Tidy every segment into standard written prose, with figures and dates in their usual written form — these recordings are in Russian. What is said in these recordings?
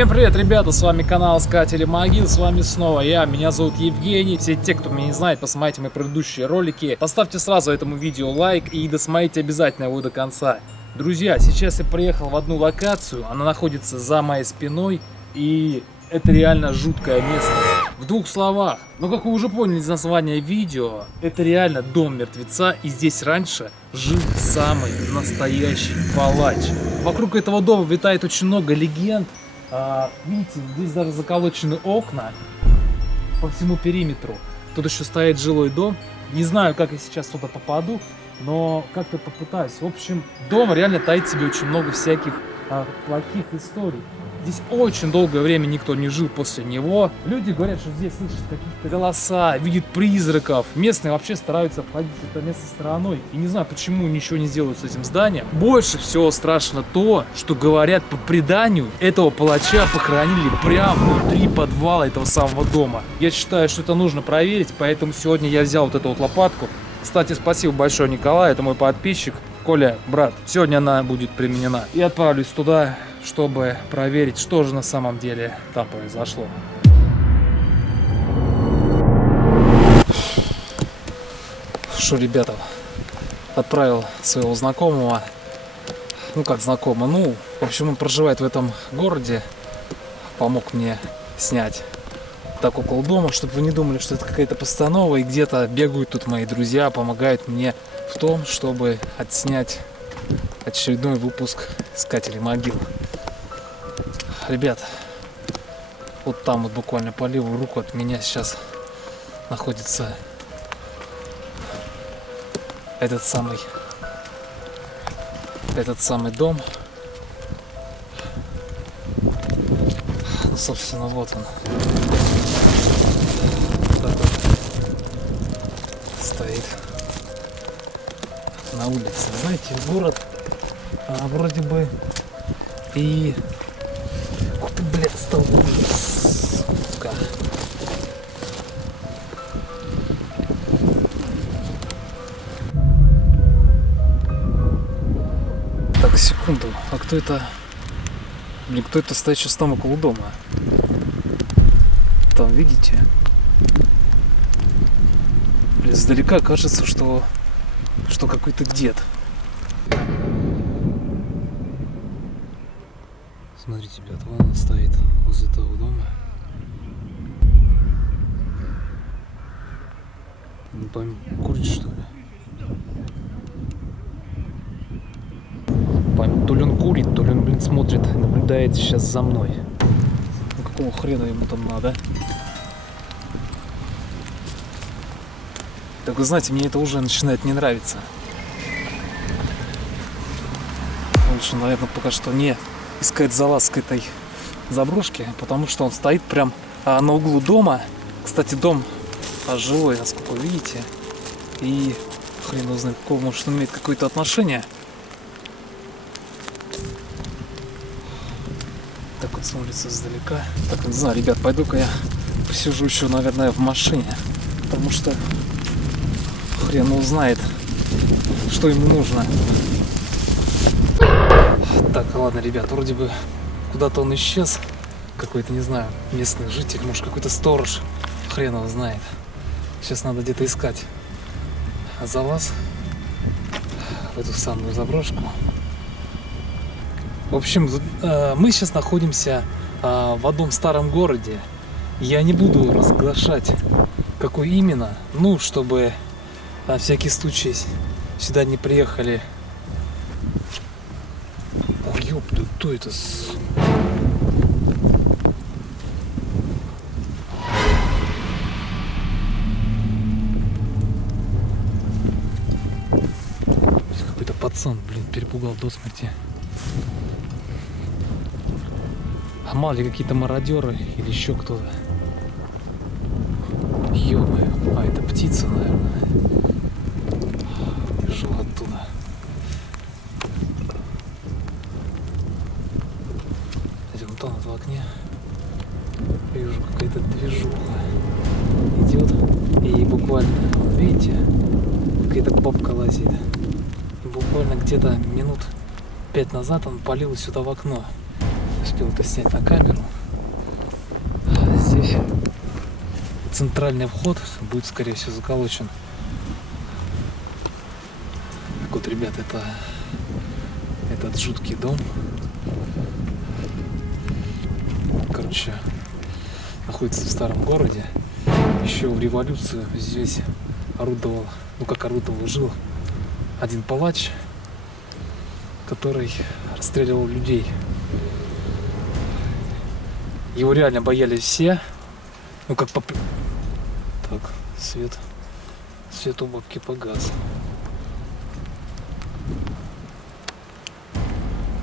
Всем привет, ребята, с вами канал Искатели Могил, с вами снова меня зовут Евгений. Все те, кто меня не знает, посмотрите мои предыдущие ролики, поставьте сразу этому видео лайк и досмотрите обязательно его до конца. Друзья, сейчас я приехал в одну локацию, она находится за моей спиной, и это реально жуткое место. В двух словах, но как вы уже поняли из названия видео, это реально дом мертвеца, и здесь раньше жил самый настоящий палач. Вокруг этого дома витает очень много легенд. Видите, здесь даже заколочены окна по всему периметру. Тут еще стоит жилой дом. Не знаю, как я сейчас туда попаду, но как-то попытаюсь. В общем, дом реально таит в себе очень много всяких плохих историй. Здесь очень долгое время никто не жил после него. Люди говорят, что здесь слышат какие-то голоса, видят призраков. Местные вообще стараются обходить это место стороной. И не знаю, почему ничего не сделают с этим зданием. Больше всего страшно то, что говорят по преданию, этого палача похоронили прямо внутри подвала этого самого дома. Я считаю, что это нужно проверить, поэтому сегодня я взял вот эту вот лопатку. Кстати, спасибо большое, Николай, это мой подписчик. Коля, брат, сегодня она будет применена. И отправлюсь туда, чтобы проверить, что же на самом деле там произошло. Что, ребята, отправил своего знакомого, ну как знакомого, в общем, он проживает в этом городе, помог мне снять так около дома, чтобы вы не думали, что это какая-то постанова, и где-то бегают тут мои друзья, помогают мне в том, чтобы отснять очередной выпуск Искателей Могил. Ребят, вот там вот буквально по левую руку от меня сейчас находится этот самый дом. Ну, собственно, вот он. Стоит на улице. Знаете, город вроде бы и... Ух ты, блядь, стал сука. Так, секунду. А кто это? Блин, кто это стоит сейчас там около дома? Там, видите? Блин, издалека кажется, что какой-то дед. Смотрите, ребята, вон он стоит возле того дома. Не пойму, курит, что ли? Пойму, то ли он курит, то ли он, блин, смотрит, наблюдает сейчас за мной. Ну какого хрена ему там надо? Так вы знаете, мне это уже начинает не нравиться. Лучше, наверное, пока что не искать залаз к этой заброшке, потому что он стоит прям на углу дома. Кстати, дом жилой, насколько вы видите. И хрен его знает, какого, может, он имеет какое-то отношение. Так вот смотрится издалека. Так, не знаю, ребят, пойду-ка я посижу еще, наверное, в машине, потому что хрен его знает, что ему нужно. Так, ладно, ребят, вроде бы куда-то он исчез. Какой-то, не знаю, местный житель, может, какой-то сторож. Хрен его знает. Сейчас надо где-то искать залаз в эту самую заброшку. В общем, мы сейчас находимся в одном старом городе. Я не буду разглашать, какой именно, ну, чтобы на всякий случай сюда не приехали. Ой, ёпта, кто это? Какой-то пацан, блин, перепугал до смерти. А мало ли какие-то мародеры или еще кто-то. Ё-моё, а это птица, наверное. Пришел оттуда. Вон там в окне вижу, какая-то движуха идет, и буквально, видите, какая-то бабка лазит. И буквально где-то минут 5 назад он палил сюда в окно. Успел это снять на камеру. Здесь центральный вход будет, скорее всего, заколочен. Так вот, ребят, это этот жуткий дом. Короче, находится в старом городе. Еще в революцию здесь орудовал, жил один палач, который расстреливал людей. Его реально боялись все. Ну как по... Так, свет у бабки погас.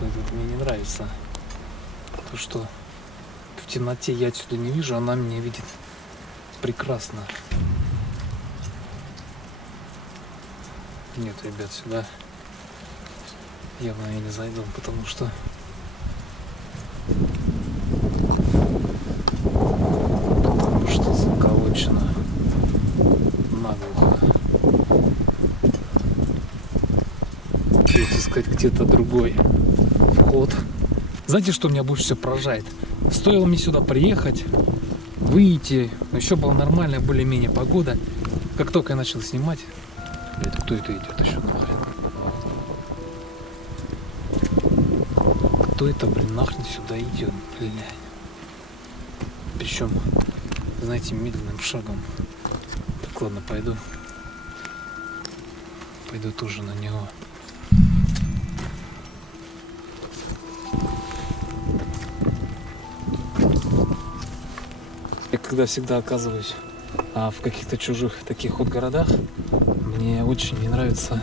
Это мне не нравится. То, что в темноте я отсюда не вижу, она меня видит прекрасно. Нет, ребят, сюда явно я не зайду, потому что заколочено наглухо. Придется искать где-то другой вход. Знаете, что меня больше всего поражает? Стоило мне сюда приехать, выйти, еще была нормальная более-менее погода. Как только я начал снимать, блядь, кто это идет еще нахрен? Кто это, блин, нахрен сюда идет, блядь? Причем, знаете, медленным шагом. Так, ладно, пойду тоже на него. Я когда всегда оказываюсь в каких-то чужих таких вот городах, мне очень не нравятся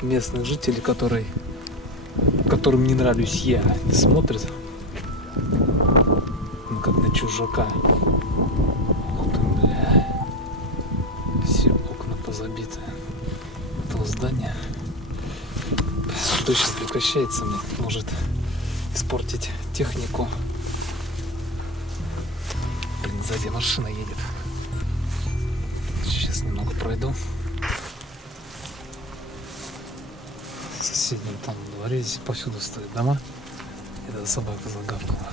местных жителей, которым не нравлюсь я. Они смотрят, ну, как на чужака. Вот он, бля. Все окна позабиты этого здания. Дождь сейчас прекращается, может испортить технику. Блин, сзади машина едет. Сейчас немного пройду. В соседнем там дворе здесь повсюду стоят дома. Эта собака загавкала.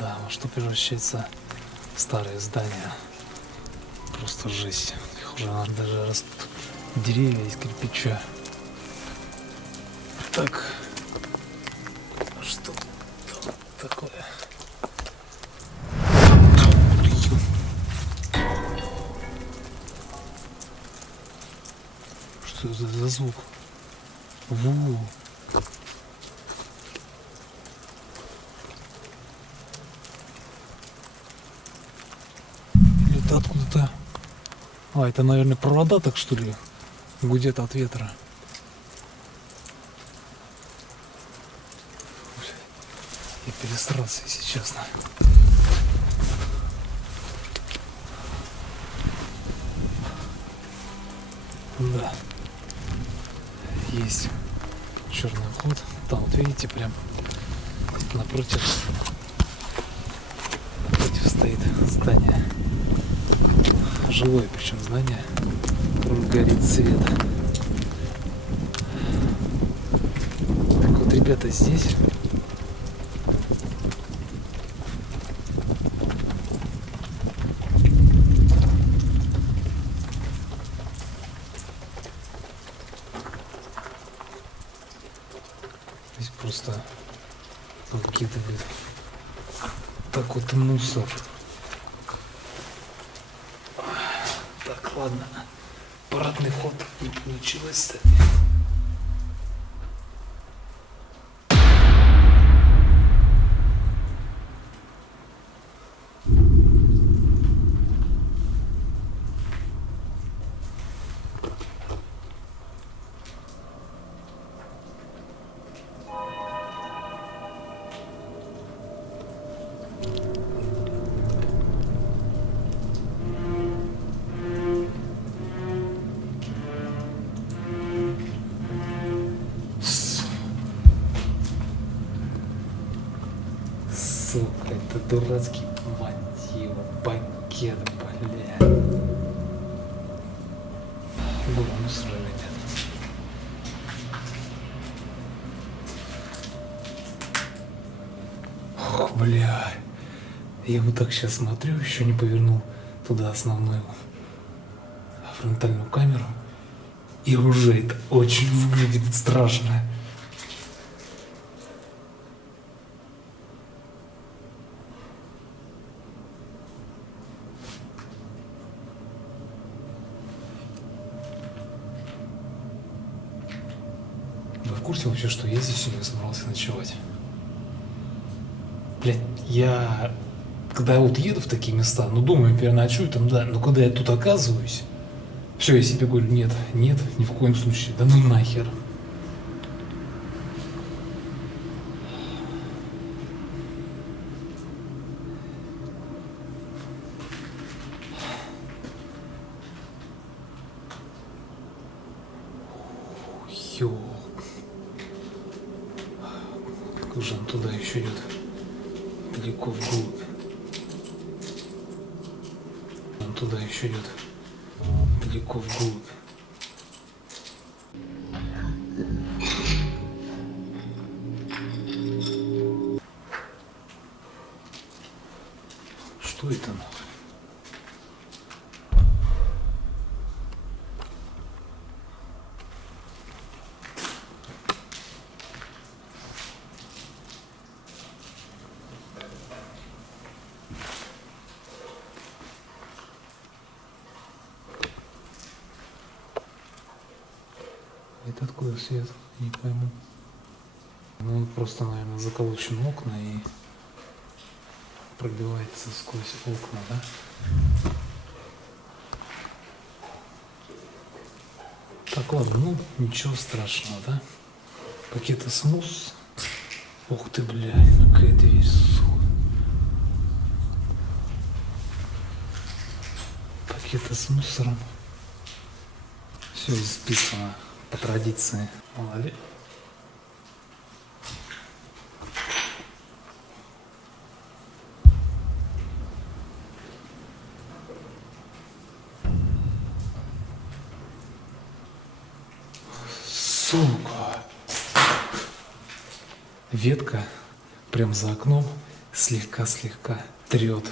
Да, во что превращается старое здание. Просто жесть. Их уже даже растут деревья из кирпича. Так, что там такое? Что это за звук? Ву. Или это откуда-то? А, это, наверное, провода так, что ли? Гудят от ветра. Я пересрался, если честно. Да. Есть черный вход. Там вот видите, прям напротив стоит здание. Жилое, причем здание. Горит свет. Так вот, ребята, здесь просто выкидывает так вот мусор. Так, ладно, парадный ход не получилось. Сука, это дурацкий мотив, пакет, бля. Было мусора, ребят. Ох, бля. Я вот так сейчас смотрю, еще не повернул туда основную фронтальную камеру. И уже это очень выглядит страшно. Вы в курсе вообще, что я здесь сегодня собрался ночевать? Блять, я когда вот еду в такие места, ну думаю, переночую там, да, но когда я тут оказываюсь, все, я себе говорю, нет, нет, ни в коем случае, да ну нахер. Ё. Как же он туда еще идет? Далеко вглубь. Он туда еще идет. Далеко вглубь. Что это нахуй? Это откуда свет? Не пойму. Ну он просто, наверное, заколочен окна и пробивается сквозь окна, да? Так, ладно, ну ничего страшного, да? Пакеты смус. Ух ты, блядь, какая дверь, сука. Пакеты с мусором. Все исписано по традиции. Мало ли. Сука. Ветка прям за окном слегка трет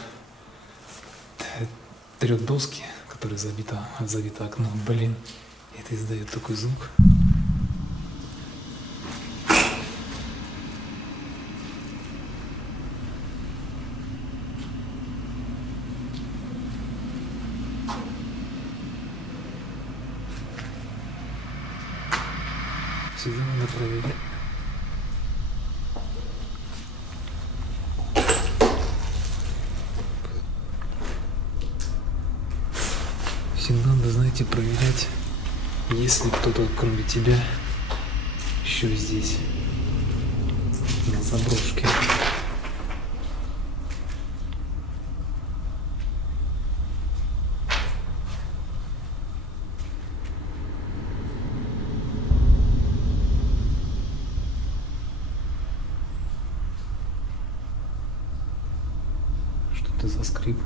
доски, которые забито окно. Блин, это издает такой звук. Всегда надо проверять. Всегда надо, знаете, проверять, есть ли кто-то, кроме тебя, еще здесь, на заброшке. Что это за скрип?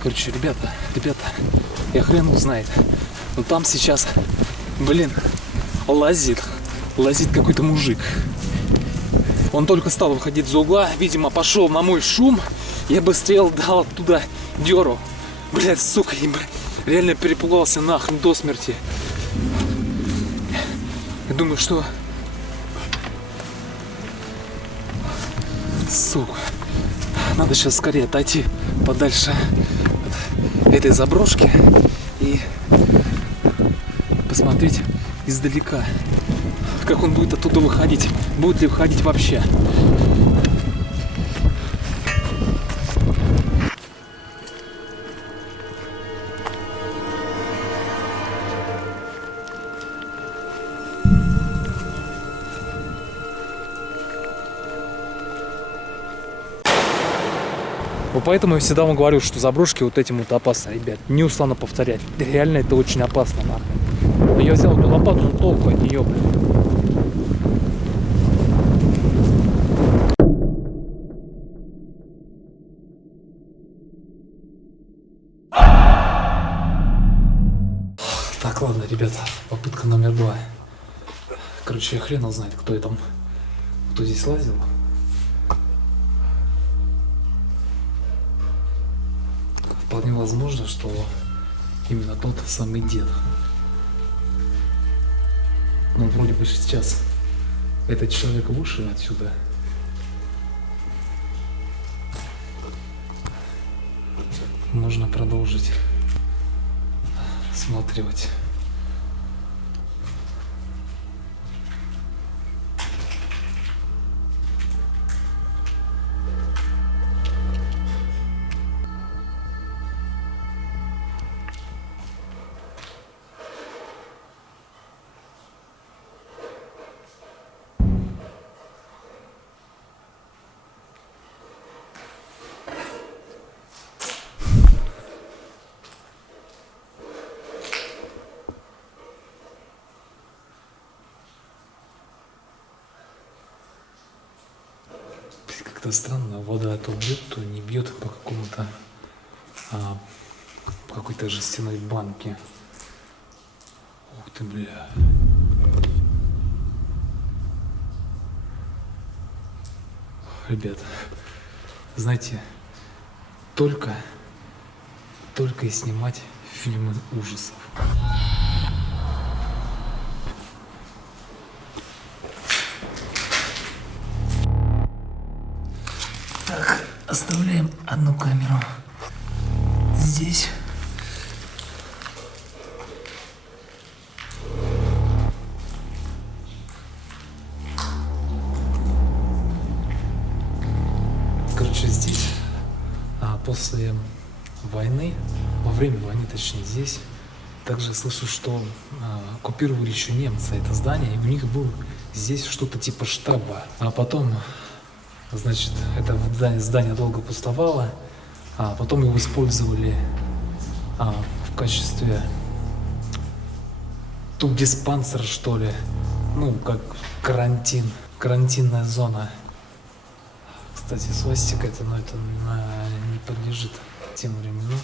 Короче, ребята, я хрен узнает. Но там сейчас, блин, лазит какой-то мужик. Он только стал выходить за угла, видимо, пошел на мой шум. Я быстрее дал оттуда дёру. Блядь, сука, я реально перепугался нахрен до смерти. Я думаю, что... Сука. Надо сейчас скорее отойти подальше от этой заброшки и посмотреть издалека, как он будет оттуда выходить, будет ли выходить вообще. Вот поэтому я всегда вам говорю, что заброшки вот этим вот опасно, ребят. Не устану повторять. Реально это очень опасно, нахуй. Но я взял эту лопату, но толку от нее, блин. Так, ладно, ребята, попытка номер 2. Короче, я хрен знает, кто здесь лазил. Вполне возможно, что именно тот самый дед. Но вроде бы сейчас этот человек вышел отсюда. Можно продолжить осматривать. Как-то странно, вода то бьет, то не бьет по какому-то по какой-то жестяной банке. Ух ты, бля. Ребят, знаете, только и снимать фильмы ужасов. Так, оставляем одну камеру здесь. Короче, здесь после войны, во время войны, точнее, здесь также слышу, что оккупировали еще немцы это здание, и у них был здесь что-то типа штаба. А потом, значит, это здание долго пустовало, а потом его использовали в качестве тубдиспансера, что ли, ну, как карантинная зона. Кстати, свастика это, но это не подлежит тем временам.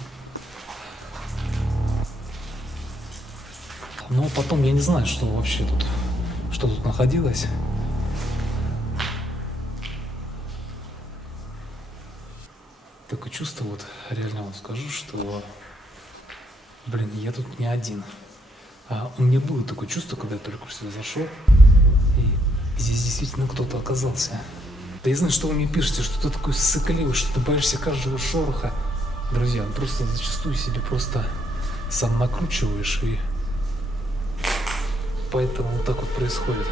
Но потом я не знаю, что вообще тут находилось. Такое чувство, вот реально вам скажу, что, блин, я тут не один. У меня было такое чувство, когда я только что зашел, и здесь действительно кто-то оказался. Да я знаю, что вы мне пишете, что ты такой ссыкливый, что ты боишься каждого шороха. Друзья, просто зачастую себе просто сам накручиваешь, и поэтому вот так вот происходит.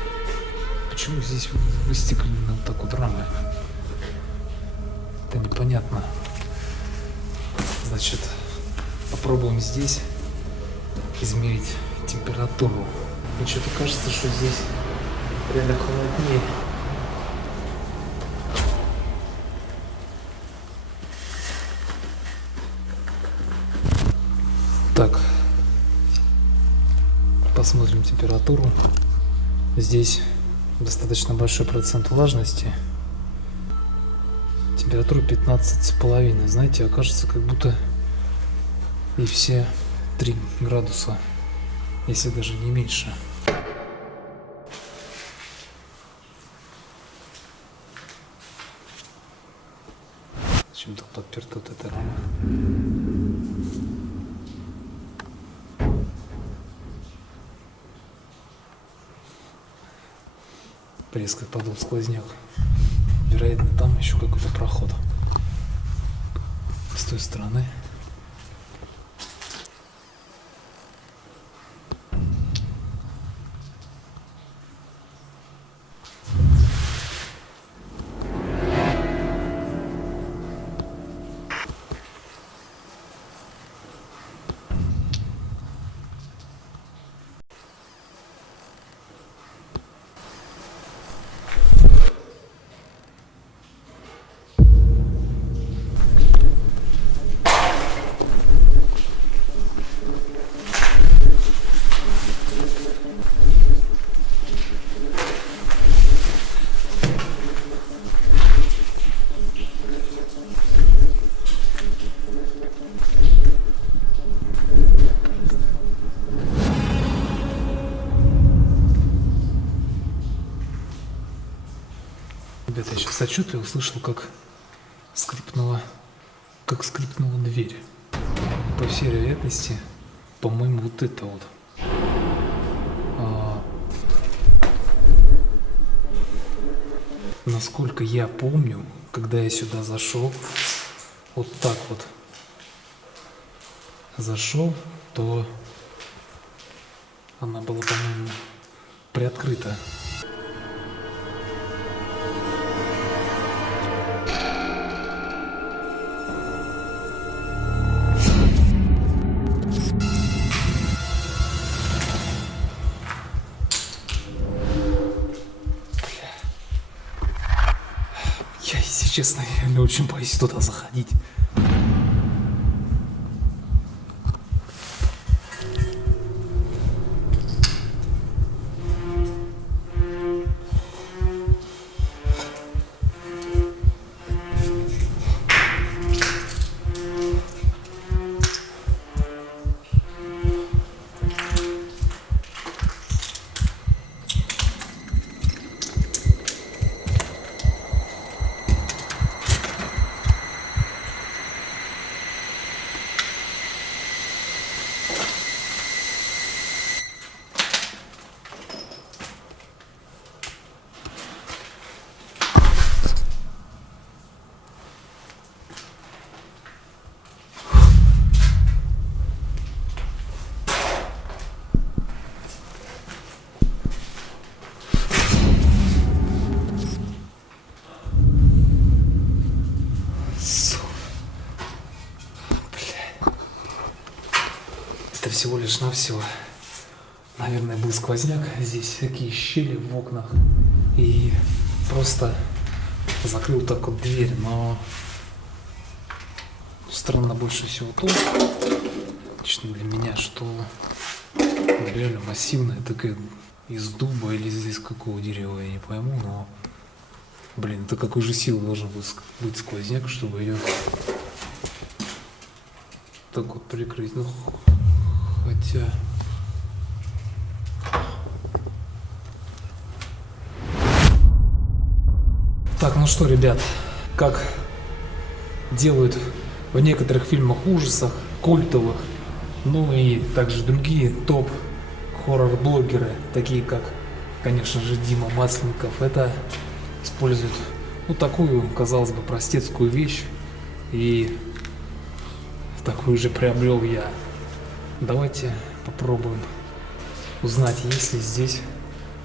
Почему здесь выстеклено вот так вот рамы? Это непонятно. Значит, попробуем здесь измерить температуру. Мне что-то кажется, что здесь реально холоднее. Так, посмотрим температуру. Здесь достаточно большой процент влажности. Температура 15,5. Знаете, окажется, как будто и все 3 градуса, если даже не меньше. Чем-то подперта вот эта рама. Резко подул сквозняк. Вероятно, там еще какой-то проход с той стороны. Ребята, я сейчас отчет и услышал, как скрипнула дверь. По всей вероятности, по-моему, вот это вот. Насколько я помню, когда я сюда зашел, вот так вот зашел, то она была, по-моему, приоткрыта. Я, если честно, я очень боюсь туда заходить. Это всего лишь навсего, наверное, был сквозняк. Здесь такие щели в окнах. И просто закрыл так вот дверь. Но странно больше всего то, лично для меня, что реально массивная такая, из дуба или из какого дерева, я не пойму. Но, блин, это какой же силы должен быть сквозняк, чтобы ее так вот прикрыть. Ну, хотя... Так, ну что, ребят, как делают в некоторых фильмах ужасах, культовых, ну и также другие топ-хоррор-блогеры, такие как, конечно же, Дима Масленников, это используют, ну, такую, казалось бы, простецкую вещь, и такую же приобрел я. Давайте попробуем узнать, есть ли здесь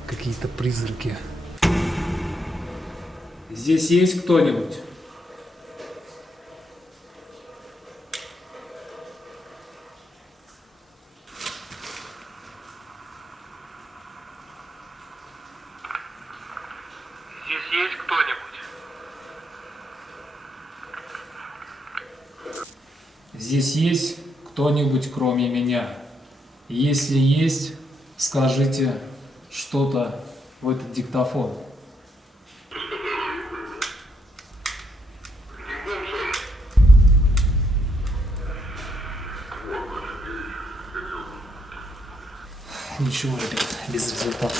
какие-то призраки. Здесь есть кто-нибудь? Здесь есть кто-нибудь? Здесь есть кто-нибудь, кроме меня? Если есть, скажите что-то в этот диктофон. Ничего, ребят, без результата.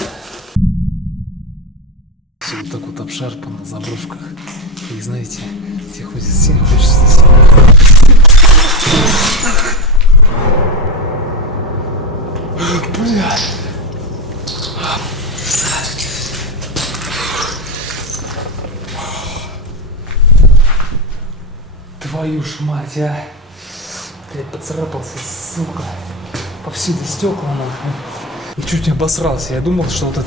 Все вот так вот обшарпано, на заброшках. И знаете, тебе хочется Бля. Твою ж мать, а! Опять поцарапался, сука. Повсюду стекла, нахуй. И чуть не обосрался. Я думал, что вот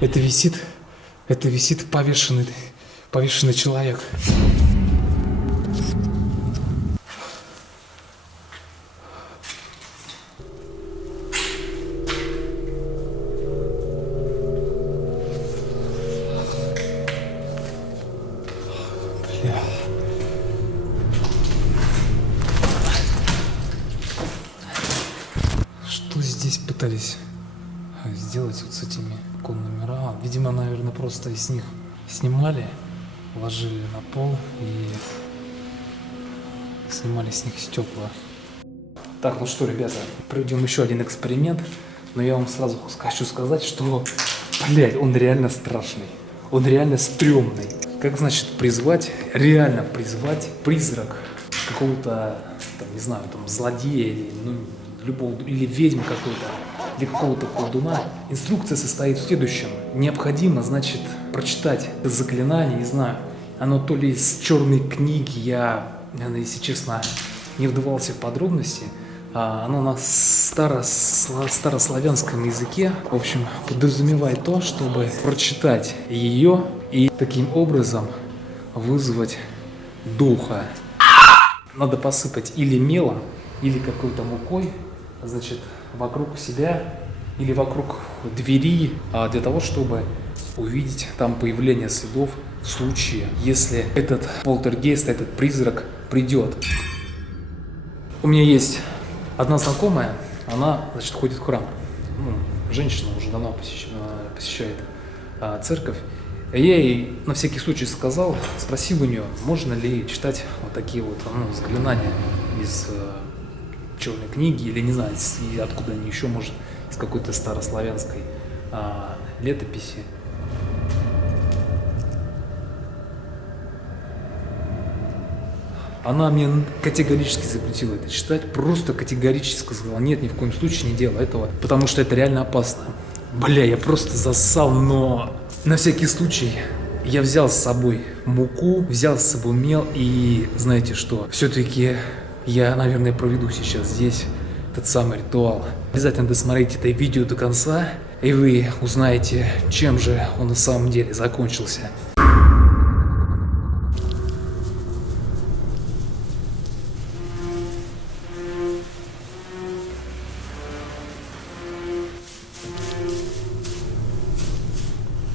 это висит повешенный человек. Бля. Что здесь пытались сделать вот с этими оконными рамами? Видимо, наверное, просто из них снимали, ложили на пол и снимали с них стекла. Так, ну что, ребята, проведем еще один эксперимент, но я вам сразу хочу сказать, что, блядь, он реально страшный. Он реально стрёмный. Как значит призвать, реально призвать призрак какого-то, там, не знаю, там, злодея или, ну, любого, или ведьмы какой-то, или какого-то колдуна. Инструкция состоит в следующем. Необходимо, значит, прочитать заклинание, не знаю, оно то ли из черной книги, я, если честно, не вдавался в подробности, оно на старославянском языке, в общем, подразумевает то, чтобы прочитать ее и таким образом вызвать духа. Надо посыпать или мелом, или какой-то мукой, значит, вокруг себя или вокруг двери, для того, чтобы увидеть там появление следов в случае, если этот полтергейст, этот призрак придет. У меня есть одна знакомая, она, значит, ходит в храм. Ну, женщина уже давно посещает церковь. Я ей на всякий случай сказал, спросил у нее, можно ли читать вот такие вот заклинания из черной книги, или не знаю, откуда они еще, может, из какой-то старославянской летописи. Она мне категорически запретила это читать, просто категорически сказала, нет, ни в коем случае не делай этого, потому что это реально опасно. Бля, я просто зассал, но на всякий случай я взял с собой муку, взял с собой мел, и знаете что, все-таки я, наверное, проведу сейчас здесь этот самый ритуал. Обязательно досмотрите это видео до конца, и вы узнаете, чем же он на самом деле закончился.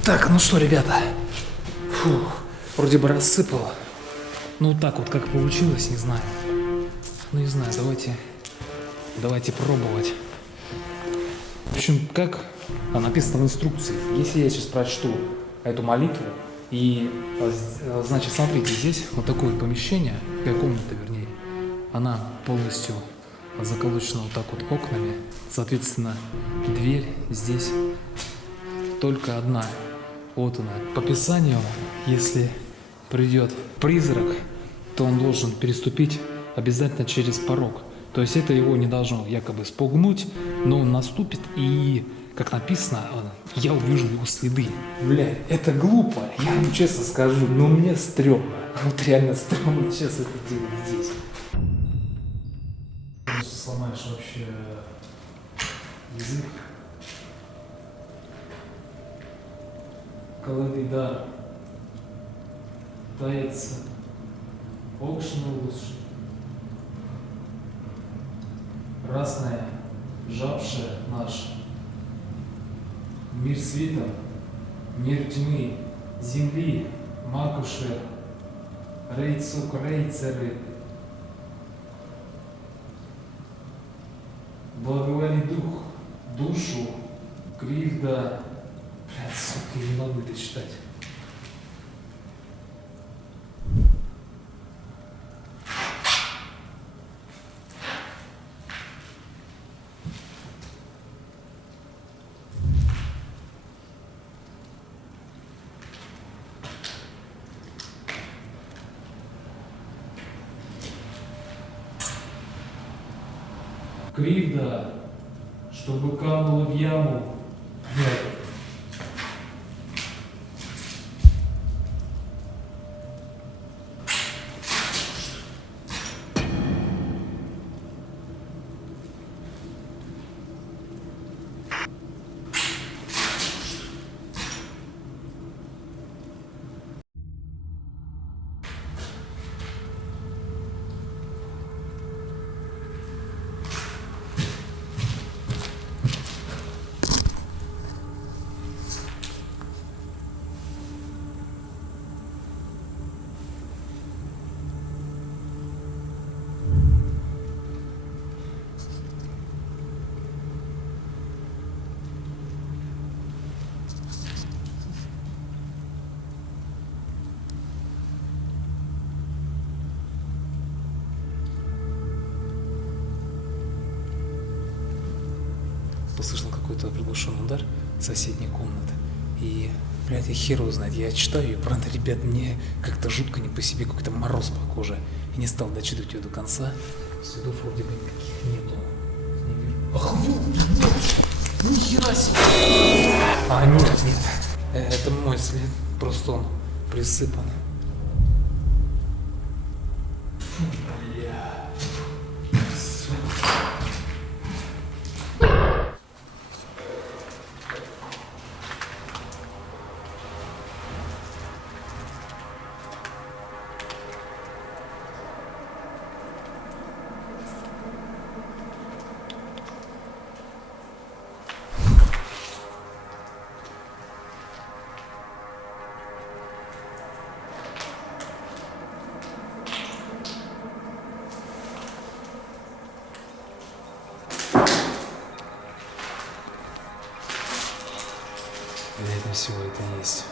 Так, ну что, ребята, вроде бы рассыпал, ну так вот, как получилось, не знаю. Ну не знаю, давайте пробовать. В общем, как написано в инструкции, если я сейчас прочту эту молитву, и, значит, смотрите, здесь вот такое помещение, комната, вернее, она полностью заколочена вот так вот окнами, соответственно, дверь здесь только одна. Вот она. По Писанию, если придет призрак, то он должен переступить обязательно через порог. То есть это его не должно якобы спугнуть, но он наступит и, как написано, я увижу его следы. Бля, это глупо, я вам честно скажу, но мне стрёмно. Вот реально стрёмно сейчас это делать здесь. Просто сломаешь вообще язык. Колоды, да, тается, окшина лучше, красная, жабшая наша, мир света, мир тьмы, земли, макуши, рейцук, рейцеры, благоволи дух, душу, кривда. Блядь, сука, я не могу это читать. Кривда, чтобы канула в яму. Блядь. Услышал какой-то приглушенный удар с соседней комнаты. И Блядь, я хер его знает. Я читаю ее, правда, ребят, мне как-то жутко не по себе, какой-то мороз по коже. И не стал дочитывать ее до конца. Следов вроде бы никаких нету. Охуел! Ну нихера себе! А, нет. Это мой след. Просто он присыпан. Бля. Вероятнее всего это и есть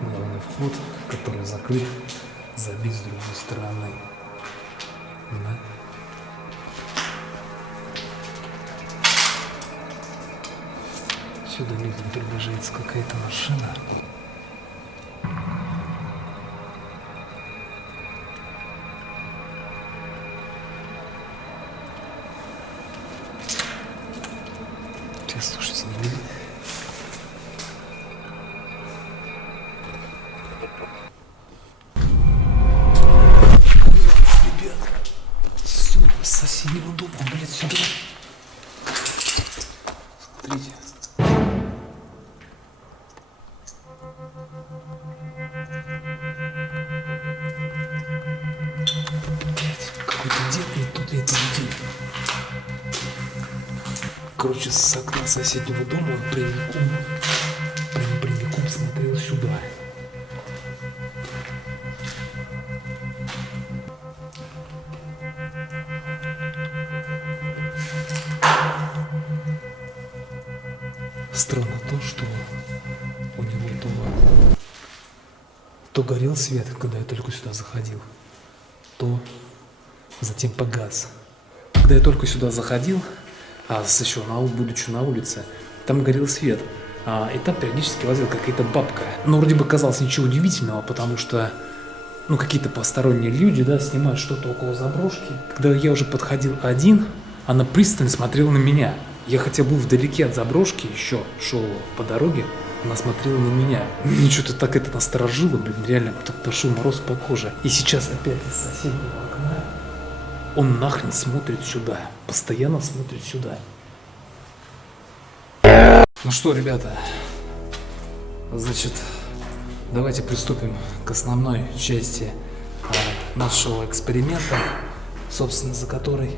главный вход, который закрыт, забит с другой стороны. Да? Сюда людям приближается какая-то машина. Сейчас, слушайте, не видно. Ребят, сука, с соседнего дома, блядь, сюда. Смотрите. Какой-то дед не тут лет людей. Короче, с окна соседнего дома он прямиком смотрел сюда. Странно то, что у него то горел свет, когда я только сюда заходил, то затем погас. Когда я только сюда заходил, еще будучи на улице, там горел свет, и там периодически лазила какая-то бабка. Но вроде бы казалось ничего удивительного, потому что какие-то посторонние люди, да, снимают что-то около заброшки. Когда я уже подходил один, она пристально смотрела на меня. Я хотя был вдалеке от заброшки, еще шел по дороге, она смотрела на меня. Мне что-то так это насторожило, блин, реально, так пошел мороз по коже. И сейчас опять из соседнего окна он нахрен смотрит сюда, постоянно смотрит сюда. Ну что, ребята, значит, давайте приступим к основной части нашего эксперимента, собственно, за которой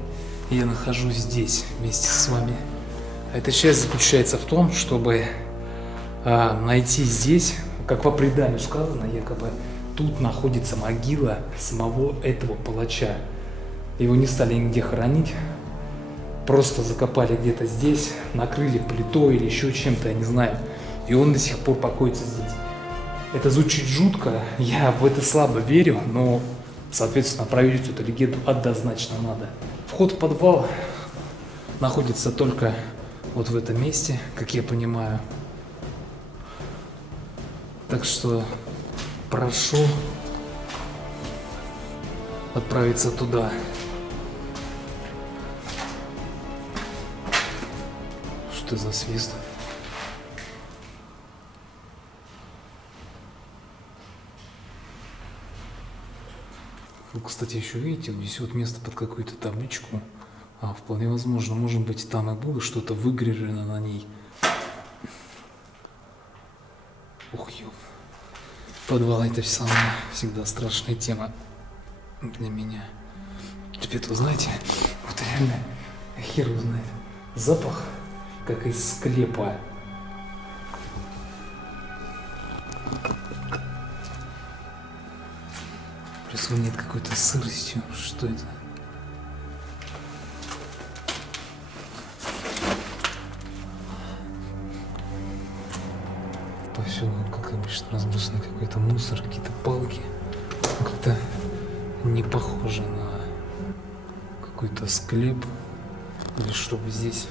я нахожусь здесь вместе с вами. Эта часть заключается в том, чтобы найти здесь, как по преданию сказано, якобы тут находится могила самого этого палача. Его не стали нигде хоронить, просто закопали где-то здесь, накрыли плитой или еще чем-то, я не знаю. И он до сих пор покоится здесь. Это звучит жутко, я в это слабо верю, но, соответственно, проверить эту легенду однозначно надо. Вход в подвал находится только вот в этом месте, как я понимаю. Так что прошу отправиться туда. Что за свист? Ну, кстати, еще видите, здесь вот место под какую-то табличку. Вполне возможно, может быть, там и было что-то выгравировано на ней. Ух, ёп. Подвал — это всегда страшная тема для меня. Ребята, вы знаете, вот реально, хер его знает, запах, как из склепа. Прислонит какой-то сыростью. Что это? Повсюду, как обычно, разбросан какой-то мусор, какие-то палки. Как-то не похоже на какой-то склеп. Или чтобы здесь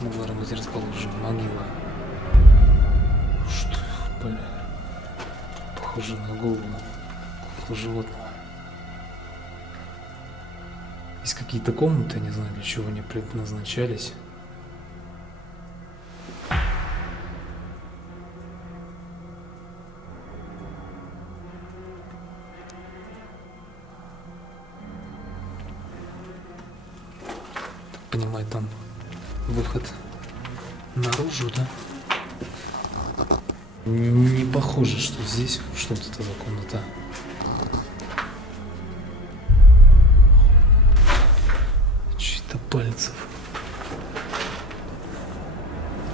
могла быть расположена могила. Блин. Похоже на голову животного. Есть какие-то комнаты, не знаю, для чего они предназначались. Так понимаю, там выход наружу, да? Не похоже, что здесь что-то за комната. Чьи-то пальцев.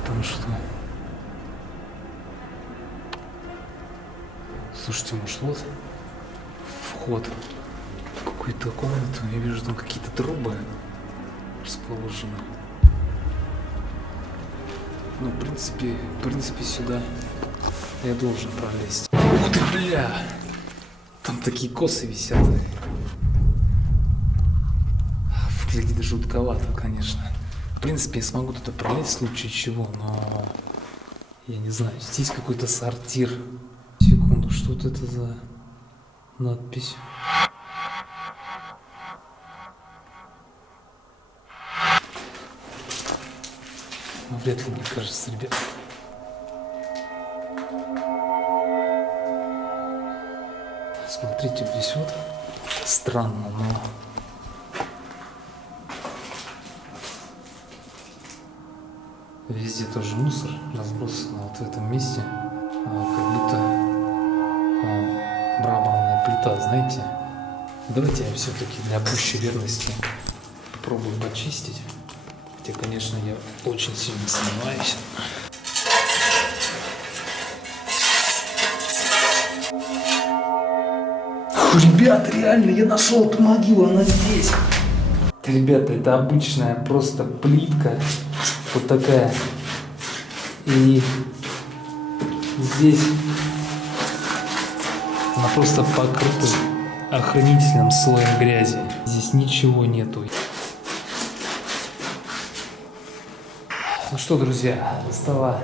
Там что? Слушайте, может вот вход в какую-то комнату. Я вижу там какие-то трубы расположены. Ну, в принципе, сюда я должен пролезть. Ух ты, бля! Там такие косы висят. Выглядит жутковато, конечно. В принципе, я смогу туда пролезть в случае чего, но... Я не знаю, здесь какой-то сортир. Секунду, что это за надпись? Ну, вряд ли, мне кажется, ребят. Смотрите, здесь вот странно, но... Везде тоже мусор разбросан вот в этом месте. Как будто мраморная плита, знаете. Давайте я все-таки для пущей верности попробую почистить. Хотя, конечно, я очень сильно сомневаюсь. Ребят, реально, я нашел эту могилу, она здесь. Ребята, это обычная просто плитка. Вот такая. И здесь она просто покрыта охранительным слоем грязи. Здесь ничего нету. Ну что, друзья, настало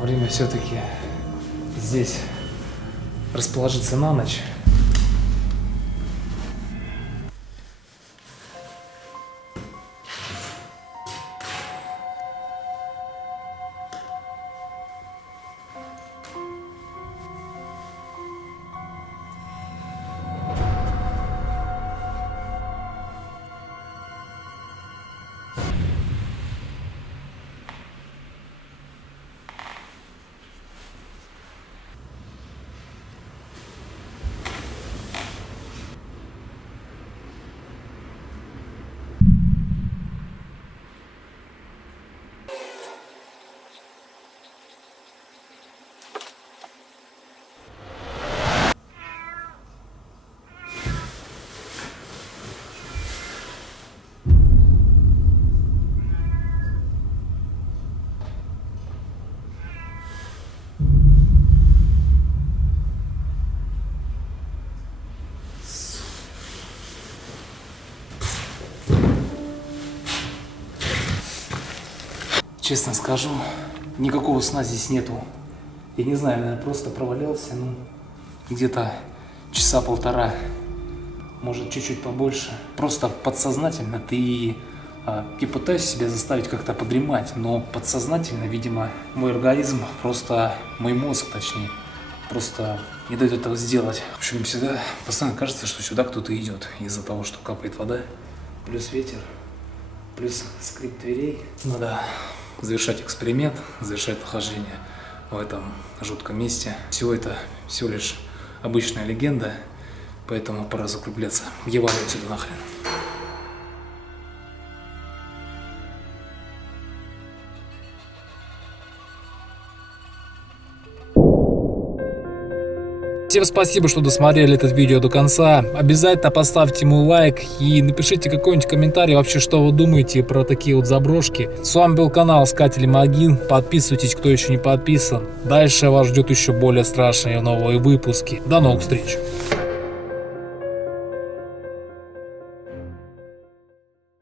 время все-таки здесь расположиться на ночь. Честно скажу, никакого сна здесь нету. Я не знаю, наверное, просто провалялся, ну, где-то часа полтора, может, чуть-чуть побольше. Просто подсознательно ты... Я пытаюсь себя заставить как-то подремать, но подсознательно, видимо, мой организм, просто мой мозг, точнее, просто не дает этого сделать. В общем, всегда постоянно кажется, что сюда кто-то идет из-за того, что капает вода, плюс ветер, плюс скрип дверей. Надо завершать эксперимент, завершать нахождение в этом жутком месте. Все это всего лишь обычная легенда, поэтому пора закругляться. Я валю отсюда нахрен. Всем спасибо, что досмотрели это видео до конца. Обязательно поставьте ему лайк и напишите какой-нибудь комментарий вообще, что вы думаете про такие вот заброшки. С вами был канал Искатели Могил. Подписывайтесь, кто еще не подписан. Дальше вас ждет еще более страшные новые выпуски. До новых встреч!